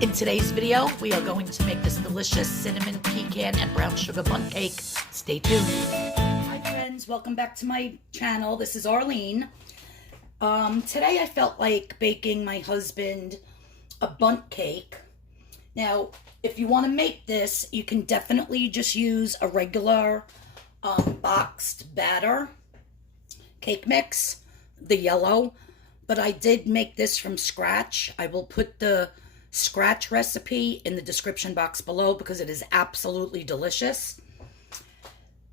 In today's video, we are going to make this delicious cinnamon, pecan, and brown sugar bundt cake. Stay tuned. Hi friends, welcome back to my channel. This is Arlene. Today I felt like baking my husband a bundt cake. Now, if you want to make this, you can definitely just use a regular boxed batter cake mix, the yellow. But I did make this from scratch. I will put the scratch recipe in the description box below because it is absolutely delicious.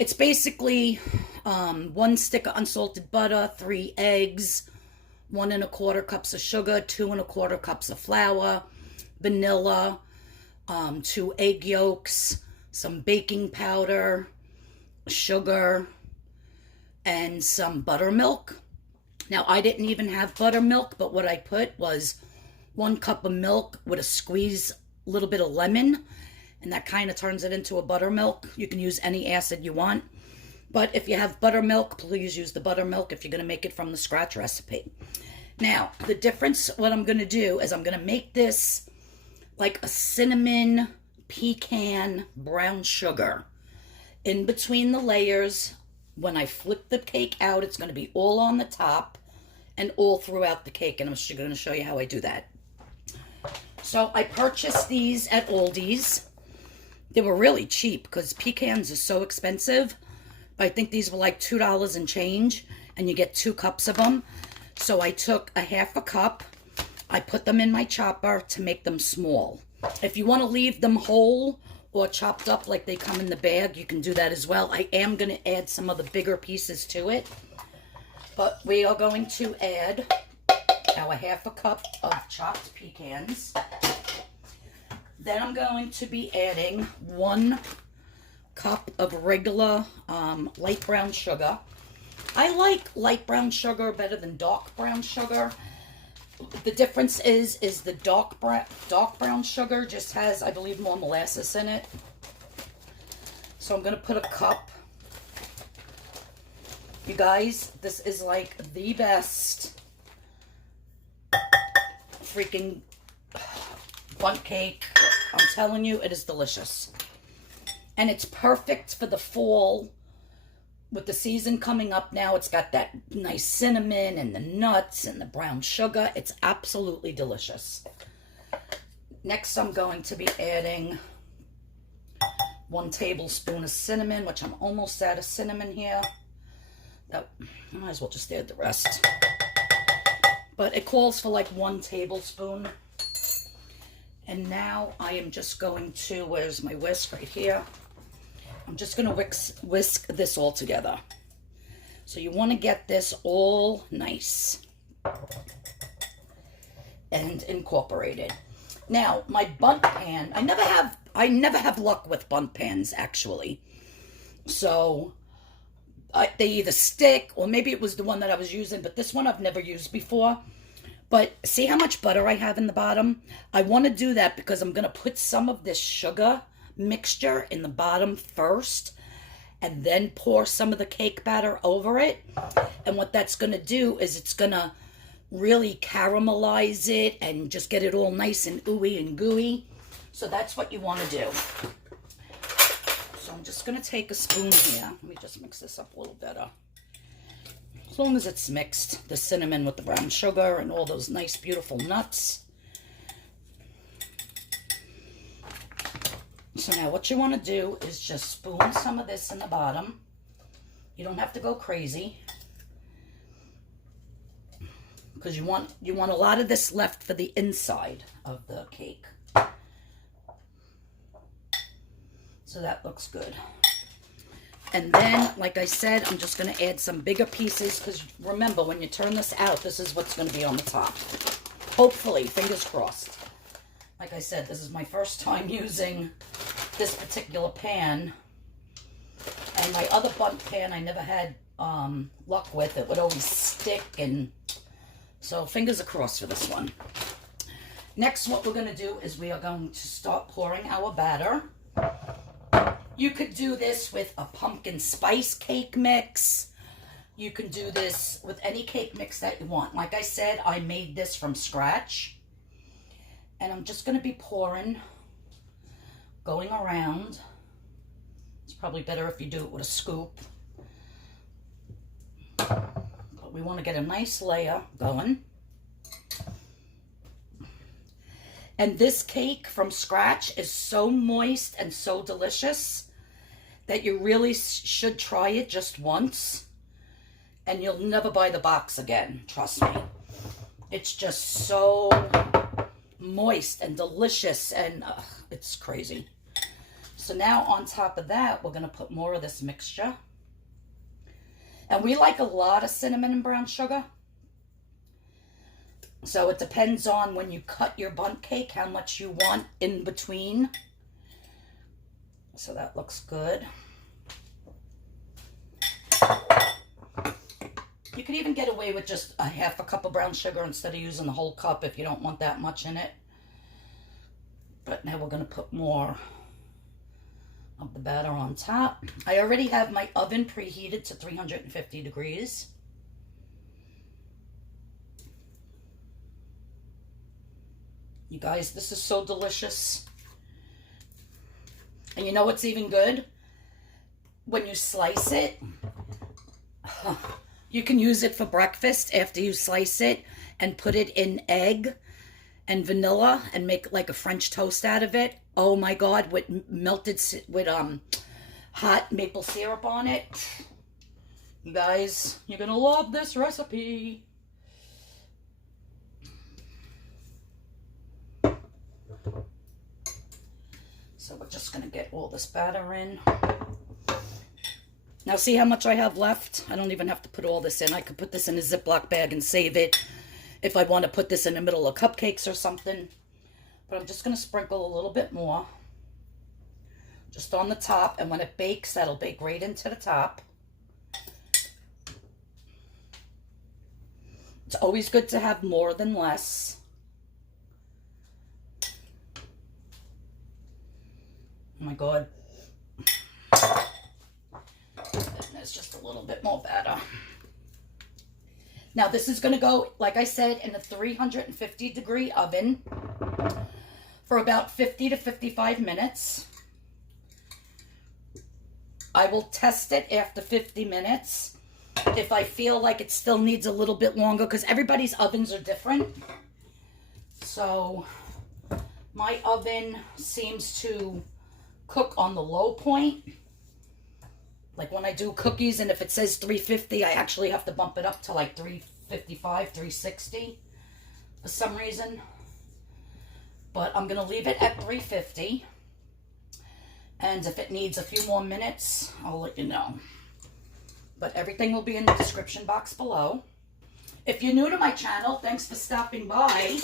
It's basically 1 stick of unsalted butter, 3 eggs, 1 1/4 cups of sugar, 2 1/4 cups of flour, vanilla, 2 egg yolks, some baking powder, sugar, and some buttermilk. Now, I didn't even have buttermilk, but what I put was 1 cup of milk with a squeeze, a little bit of lemon, and that kind of turns it into a buttermilk. You can use any acid you want, but if you have buttermilk, please use the buttermilk if you're going to make it from the scratch recipe. Now, the difference, what I'm going to do is I'm going to make this like a cinnamon pecan brown sugar. In between the layers, when I flip the cake out, it's going to be all on the top and all throughout the cake, and I'm going to show you how I do that. So I purchased these at Aldi's. They were really cheap because pecans are so expensive. But I think these were like $2 and change, and you get 2 cups of them. So I took a 1/2 cup. I put them in my chopper to make them small. If you want to leave them whole or chopped up like they come in the bag, you can do that as well. I am going to add some of the bigger pieces to it. But we are going to add our 1/2 cup of chopped pecans. Then I'm going to be adding 1 cup of regular light brown sugar. I like light brown sugar better than dark brown sugar. The difference is the dark brown sugar just has, I believe, more molasses in it. So I'm going to put a cup. You guys, this is like the best freaking bundt cake. I'm telling you, it is delicious. And it's perfect for the fall. With the season coming up now, it's got that nice cinnamon and the nuts and the brown sugar. It's absolutely delicious. Next, I'm going to be adding 1 tablespoon of cinnamon, which I'm almost out of cinnamon here. I might as well just add the rest. But it calls for like 1 tablespoon. And now I am just going to, where's my whisk? Right here. I'm just going to whisk this all together. So you want to get this all nice and incorporated. Now, my bundt pan, I never have luck with bundt pans actually. So they either stick, or maybe it was the one that I was using, but this one I've never used before. But see how much butter I have in the bottom? I want to do that because I'm going to put some of this sugar mixture in the bottom first and then pour some of the cake batter over it. And what that's going to do is it's going to really caramelize it and just get it all nice and ooey and gooey. So that's what you want to do. So I'm just going to take a spoon here. Let me just mix this up a little better. As long as it's mixed, the cinnamon with the brown sugar and all those nice, beautiful nuts. So now what you want to do is just spoon some of this in the bottom. You don't have to go crazy, because you want a lot of this left for the inside of the cake. So that looks good. And then, like I said, I'm just going to add some bigger pieces, because remember, when you turn this out, this is what's going to be on the top. Hopefully, fingers crossed. Like I said, this is my first time using this particular pan. And my other bundt pan, I never had luck with. It would always stick, and so fingers are crossed for this one. Next, what we're going to do is we are going to start pouring our batter. You could do this with a pumpkin spice cake mix. You can do this with any cake mix that you want. Like I said, I made this from scratch. And I'm just going to be pouring, going around. It's probably better if you do it with a scoop. But we want to get a nice layer going. And this cake from scratch is so moist and so delicious that you really should try it just once. And you'll never buy the box again, trust me. It's just so moist and delicious, and it's crazy. So now on top of that, we're going to put more of this mixture. And we like a lot of cinnamon and brown sugar. So it depends on when you cut your bundt cake, how much you want in between. So that looks good. You could even get away with just a half a cup of brown sugar instead of using the whole cup if you don't want that much in it. But now we're going to put more of the batter on top. I already have my oven preheated to 350 degrees. You guys, this is so delicious. And you know what's even good? When you slice it, you can use it for breakfast after you slice it and put it in egg and vanilla and make like a French toast out of it. Oh my God, with hot maple syrup on it. You guys, you're gonna love this recipe. So we're just gonna get all this batter in. Now see how much I have left? I don't even have to put all this in. I could put this in a Ziploc bag and save it if I want to put this in the middle of cupcakes or something. But I'm just going to sprinkle a little bit more. Just on the top. And when it bakes, that'll bake right into the top. It's always good to have more than less. Oh my God. There's just a little bit more batter. Now this is going to go, like I said, in a 350 degree oven for about 50 to 55 minutes. I will test it after 50 minutes if I feel like it still needs a little bit longer, because everybody's ovens are different. So my oven seems to cook on the low point. Like when I do cookies, and if it says 350, I actually have to bump it up to like 355, 360 for some reason. But I'm going to leave it at 350. And if it needs a few more minutes, I'll let you know. But everything will be in the description box below. If you're new to my channel, thanks for stopping by.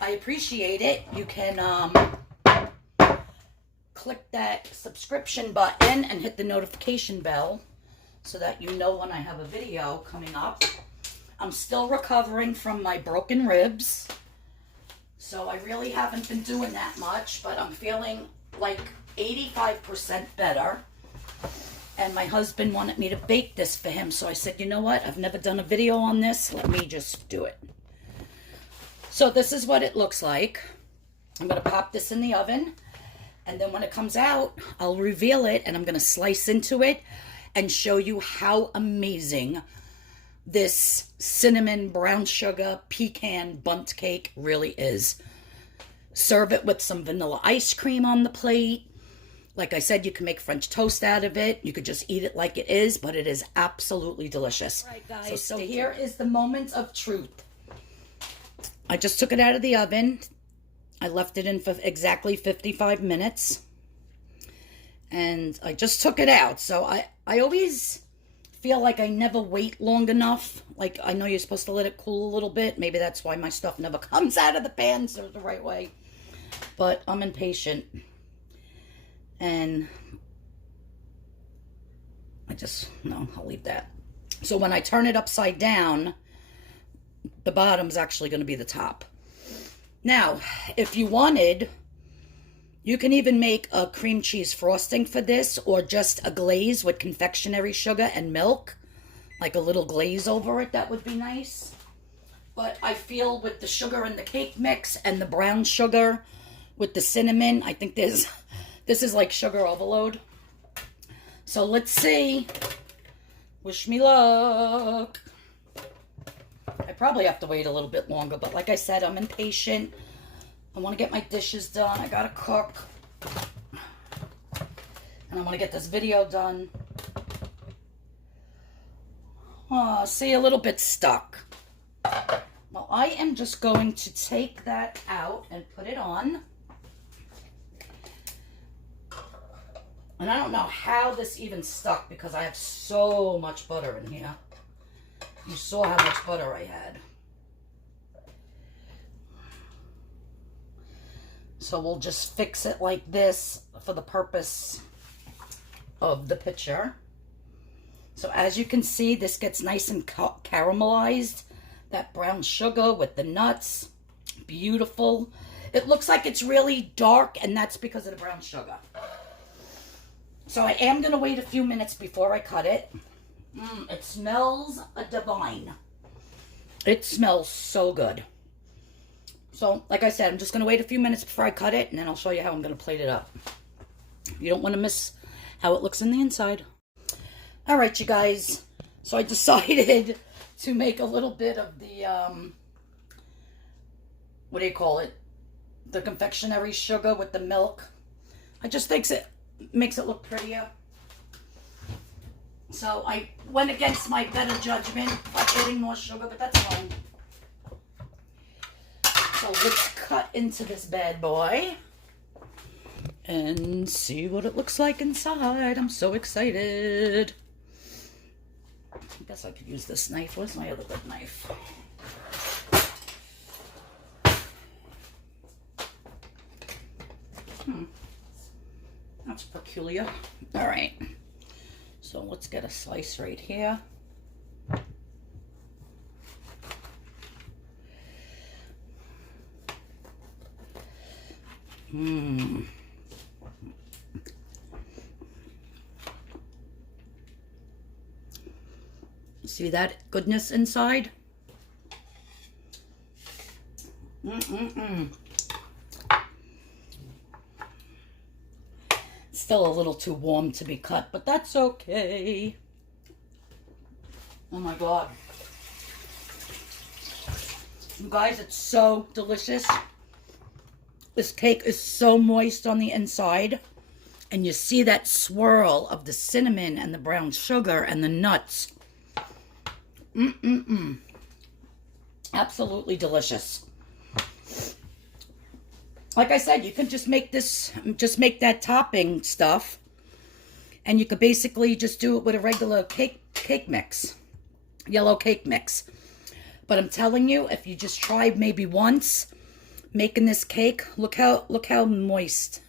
I appreciate it. You can click that subscription button and hit the notification bell so that you know when I have a video coming up. I'm still recovering from my broken ribs, so I really haven't been doing that much, but I'm feeling like 85% better. And my husband wanted me to bake this for him, so I said, you know what? I've never done a video on this. Let me just do it. So this is what it looks like. I'm going to pop this in the oven. And then when it comes out, I'll reveal it and I'm going to slice into it and show you how amazing this cinnamon brown sugar pecan bundt cake really is. Serve it with some vanilla ice cream on the plate. Like I said, you can make French toast out of it. You could just eat it like it is, but it is absolutely delicious. All right, guys, so here is the moment of truth. I just took it out of the oven. I left it in for exactly 55 minutes. And I just took it out. So I always feel like I never wait long enough. Like, I know you're supposed to let it cool a little bit. Maybe that's why my stuff never comes out of the pan the right way. But I'm impatient. And I'll leave that. So when I turn it upside down, the bottom's actually going to be the top. Now, if you wanted, you can even make a cream cheese frosting for this, or just a glaze with confectionery sugar and milk, like a little glaze over it. That would be nice. But I feel with the sugar in the cake mix and the brown sugar with the cinnamon, I think this is like sugar overload. So let's see. Wish me luck. I probably have to wait a little bit longer, but like I said, I'm impatient. I want to get my dishes done. I gotta cook. And I want to get this video done. Oh, see, a little bit stuck. Well, I am just going to take that out and put it on. And I don't know how this even stuck because I have so much butter in here. You saw how much butter I had. So we'll just fix it like this for the purpose of the picture. So as you can see, this gets nice and caramelized. That brown sugar with the nuts. Beautiful. It looks like it's really dark, and that's because of the brown sugar. So I am going to wait a few minutes before I cut it. It smells divine. It smells so good. So, like I said, I'm just going to wait a few minutes before I cut it, and then I'll show you how I'm going to plate it up. You don't want to miss how it looks in the inside. All right, you guys. So I decided to make a little bit of the, what do you call it? The confectionery sugar with the milk. I just think it makes it look prettier. So I went against my better judgment by adding more sugar, but that's fine. So let's cut into this bad boy and see what it looks like inside. I'm so excited. I guess I could use this knife. Where's my other good knife? That's peculiar. All right. So let's get a slice right here. See that goodness inside? Still a little too warm to be cut, but that's okay. Oh my God. You guys, it's so delicious. This cake is so moist on the inside. And you see that swirl of the cinnamon and the brown sugar and the nuts. Absolutely delicious. Like I said, you can just make this, just make that topping stuff. And you could basically just do it with a regular cake mix. Yellow cake mix. But I'm telling you, if you just try maybe once making this cake, look how moist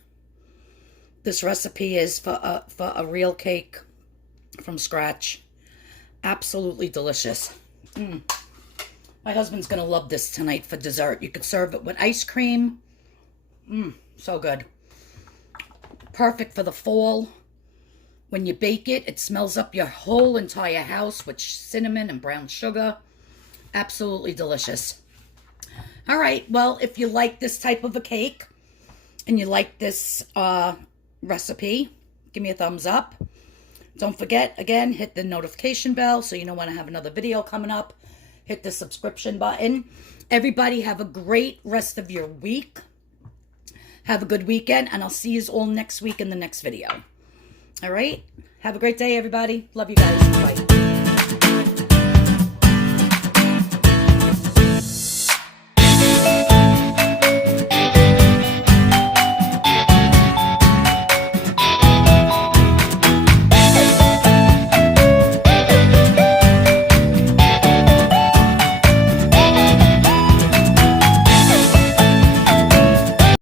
this recipe is for a real cake from scratch. Absolutely delicious. My husband's gonna love this tonight for dessert. You could serve it with ice cream. So good. Perfect for the fall. When you bake it, it smells up your whole entire house with cinnamon and brown sugar. Absolutely delicious. All right, well, if you like this type of a cake and you like this recipe, give me a thumbs up. Don't forget, again, hit the notification bell so you know when I have another video coming up. Hit the subscription button. Everybody have a great rest of your week. Have a good weekend, and I'll see you all next week in the next video. All right? Have a great day, everybody. Love you guys. Bye.